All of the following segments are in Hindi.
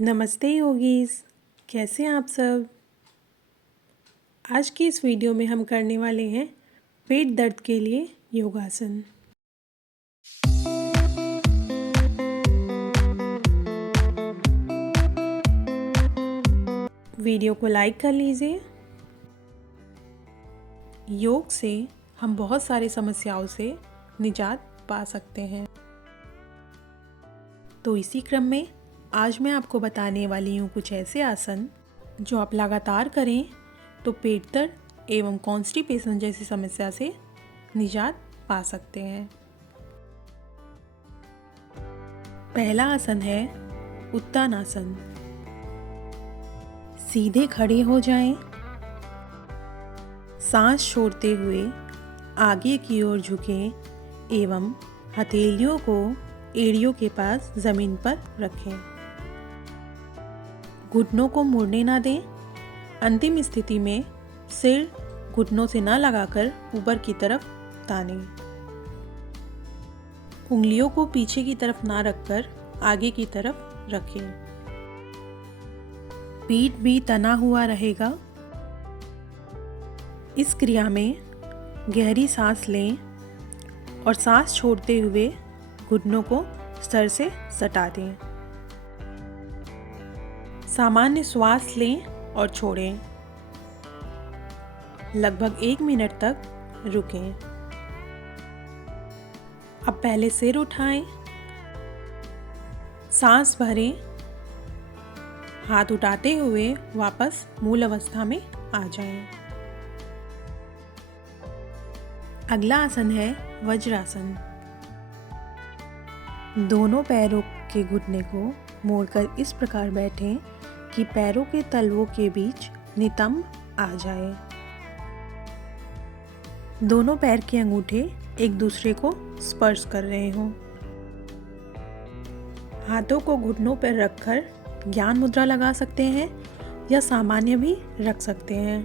नमस्ते योगीज़, कैसे हैं आप सब। आज की इस वीडियो में हम करने वाले हैं पेट दर्द के लिए योगासन। वीडियो को लाइक कर लीजिए। योग से हम बहुत सारी समस्याओं से निजात पा सकते हैं। तो इसी क्रम में आज मैं आपको बताने वाली हूँ कुछ ऐसे आसन जो आप लगातार करें तो पेट दर्द एवं कॉन्स्टिपेशन जैसी समस्या से निजात पा सकते हैं। पहला आसन है उत्तानासन। सीधे खड़े हो जाएं, सांस छोड़ते हुए आगे की ओर झुकें एवं हथेलियों को एड़ियों के पास जमीन पर रखें। घुटनों को मुड़ने ना दें। अंतिम स्थिति में सिर घुटनों से न लगाकर ऊपर की तरफ तानें। उंगलियों को पीछे की तरफ ना रखकर आगे की तरफ रखें। पीठ भी तना हुआ रहेगा। इस क्रिया में गहरी सांस लें और सांस छोड़ते हुए घुटनों को सर से सटा दें। सामान्य श्वास लें और छोड़ें। लगभग 1 मिनट तक रुकें। अब पहले सिर उठाएं, सांस भरें, हाथ उठाते हुए वापस मूल अवस्था में आ जाएं। अगला आसन है वज्रासन। दोनों पैरों के घुटने को मोड़कर इस प्रकार बैठें कि पैरों के तलवों के बीच नितंब आ जाए। दोनों पैर के अंगूठे एक दूसरे को स्पर्श कर रहे हों। हाथों को घुटनों पर रखकर ज्ञान मुद्रा लगा सकते हैं या सामान्य भी रख सकते हैं।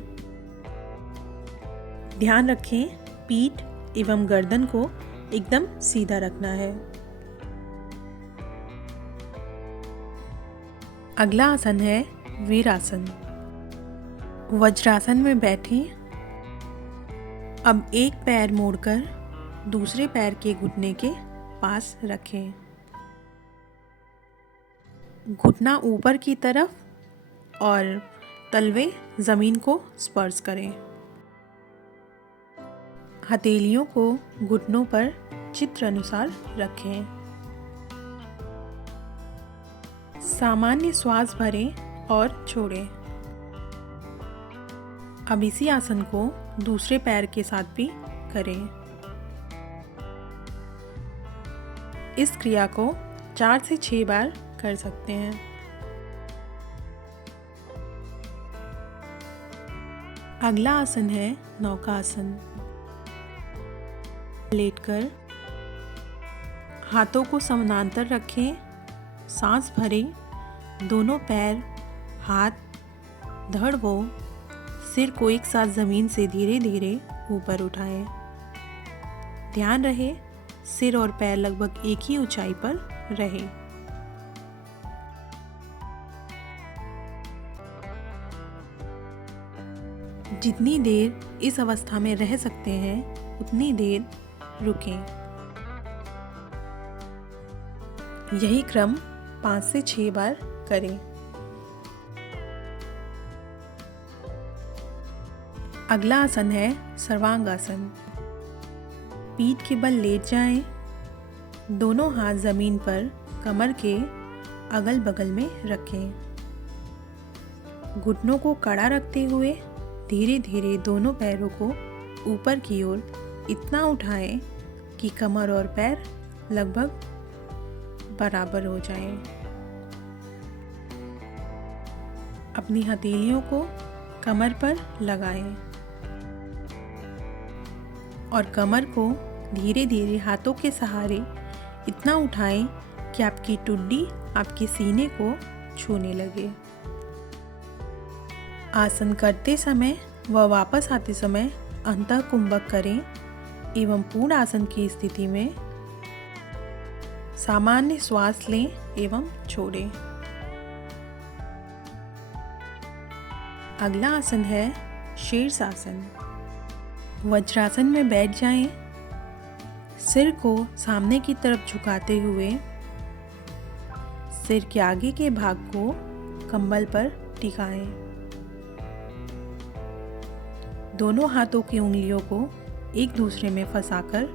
ध्यान रखें, पीठ एवं गर्दन को एकदम सीधा रखना है। अगला आसन है वीरासन। वज्रासन में बैठें। अब एक पैर मोड़कर दूसरे पैर के घुटने के पास रखें। घुटना ऊपर की तरफ और तलवे जमीन को स्पर्श करें। हथेलियों को घुटनों पर चित्र अनुसार रखें। सामान्य श्वास भरें और छोड़ें। अब इसी आसन को दूसरे पैर के साथ भी करें। इस क्रिया को 4 से 6 बार कर सकते हैं। अगला आसन है नौकासन। लेटकर हाथों को समानांतर रखें, सांस भरें, दोनों पैर, हाथ, धड़ व सिर को एक साथ जमीन से धीरे धीरे ऊपर उठाएं। ध्यान रहे सिर और पैर लगभग एक ही ऊंचाई पर रहे। जितनी देर इस अवस्था में रह सकते हैं उतनी देर रुकें। यही क्रम 5 से 6 बार करें। अगला आसन है सर्वांगासन। पीठ के बल लेट जाएं। दोनों हाथ जमीन पर कमर के अगल बगल में रखें। घुटनों को कड़ा रखते हुए धीरे धीरे दोनों पैरों को ऊपर की ओर इतना उठाएं कि कमर और पैर लगभग बराबर हो जाएं। अपनी हथेलियों को कमर पर लगाएं और कमर को धीरे धीरे हाथों के सहारे इतना उठाएं कि आपकी टुड्डी आपके सीने को छूने लगे। आसन करते समय व वापस आते समय अंतः कुंभक करें एवं पूर्ण आसन की स्थिति में सामान्य श्वास लें एवं छोड़ें। अगला आसन है शीर्षासन। वज्रासन में बैठ जाएं। सिर को सामने की तरफ झुकाते हुए सिर के आगे के भाग को कंबल पर टिकाएं। दोनों हाथों की उंगलियों को एक दूसरे में फंसाकर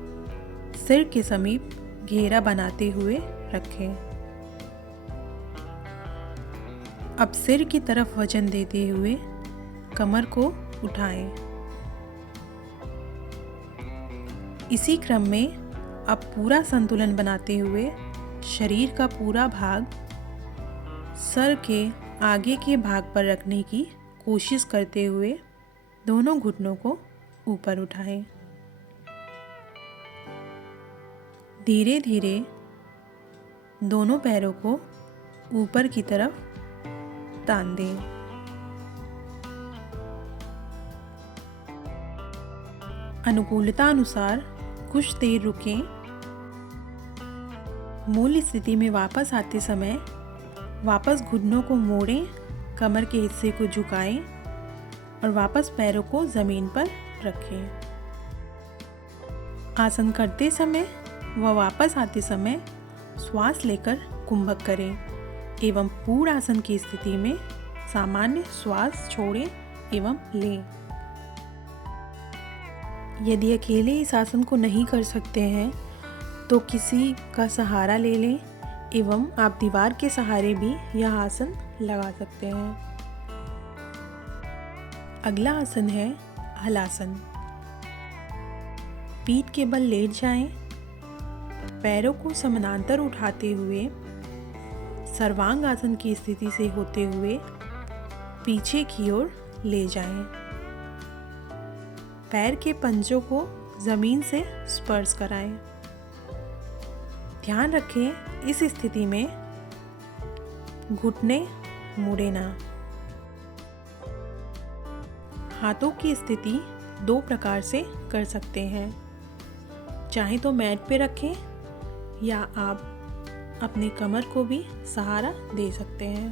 सिर के समीप घेरा बनाते हुए रखें। अब सिर की तरफ वजन देते हुए कमर को उठाएं। इसी क्रम में अब पूरा संतुलन बनाते हुए शरीर का पूरा भाग सर के आगे के भाग पर रखने की कोशिश करते हुए दोनों घुटनों को ऊपर उठाएं। धीरे धीरे दोनों पैरों को ऊपर की तरफ तान दें। अनुकूलता अनुसार कुछ देर रुकें। मूल स्थिति में वापस आते समय वापस घुटनों को मोड़ें, कमर के हिस्से को झुकाएं और वापस पैरों को जमीन पर रखें। आसन करते समय व वापस आते समय श्वास लेकर कुंभक करें एवं पूर्ण आसन की स्थिति में सामान्य श्वास छोड़ें एवं लें। यदि अकेले इस आसन को नहीं कर सकते हैं तो किसी का सहारा ले लें एवं आप दीवार के सहारे भी यह आसन लगा सकते हैं। अगला आसन है हलासन। पीठ के बल लेट जाएं। पैरों को समानांतर उठाते हुए सर्वांग आसन की स्थिति से होते हुए पीछे की ओर ले जाएं। पैर के पंजों को जमीन से स्पर्श कराएं। ध्यान रखें इस स्थिति में घुटने मुड़े ना। हाथों की स्थिति दो प्रकार से कर सकते हैं, चाहे तो मैट पे रखें या आप अपने कमर को भी सहारा दे सकते हैं।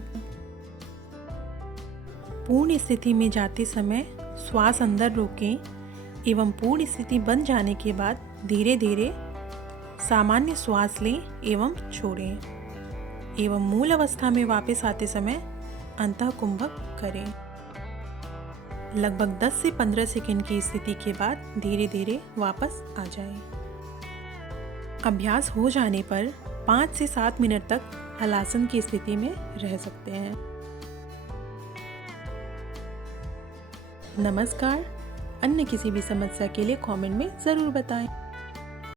पूर्ण स्थिति में जाते समय श्वास अंदर रोकें एवं पूर्ण स्थिति बन जाने के बाद धीरे धीरे सामान्य श्वास लें एवं छोड़ें एवं मूल अवस्था में वापस आते समय अंतः कुंभक करें। लगभग 10 से 15 सेकंड की स्थिति के बाद धीरे धीरे वापस आ जाएं। अभ्यास हो जाने पर 5 से 7 मिनट तक हलासन की स्थिति में रह सकते हैं। नमस्कार। अन्य किसी भी समस्या के लिए कमेंट में ज़रूर बताएं।